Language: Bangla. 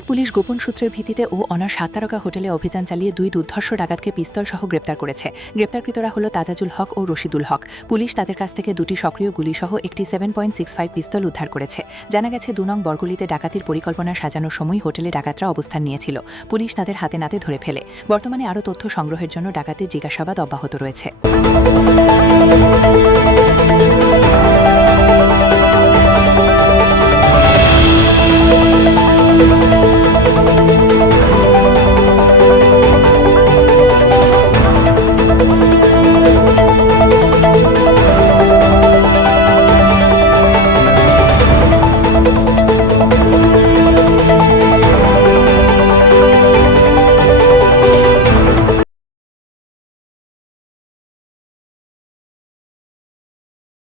বাগেরহাট পুলিশ গোপন সূত্রের ভিত্তিতে ও অনার ৭ তারকা হোটেলে অভিযান চালিয়ে ২ দুর্ধর্ষ ডাকাতকে পিস্তল সহ গ্রেপ্তার করেছে। গ্রেপ্তারকৃতরা হল তাতাজুল হক ও রশিদুল হক। পুলিশ তাদের কাছ থেকে ২টি সক্রিয় গুলিসহ একটি 7.65 পিস্তল উদ্ধার করেছে। জানা গেছে ২ নং বরগুলিতে ডাকাতির পরিকল্পনা সাজানোর সময় হোটেলে ডাকাতরা অবস্থান নিয়েছিল। পুলিশ তাদের হাতে নাতে ধরে ফেলে। বর্তমানে আরও তথ্য সংগ্রহের জন্য ডাকাতির জিজ্ঞাসাবাদ অব্যাহত রয়েছে।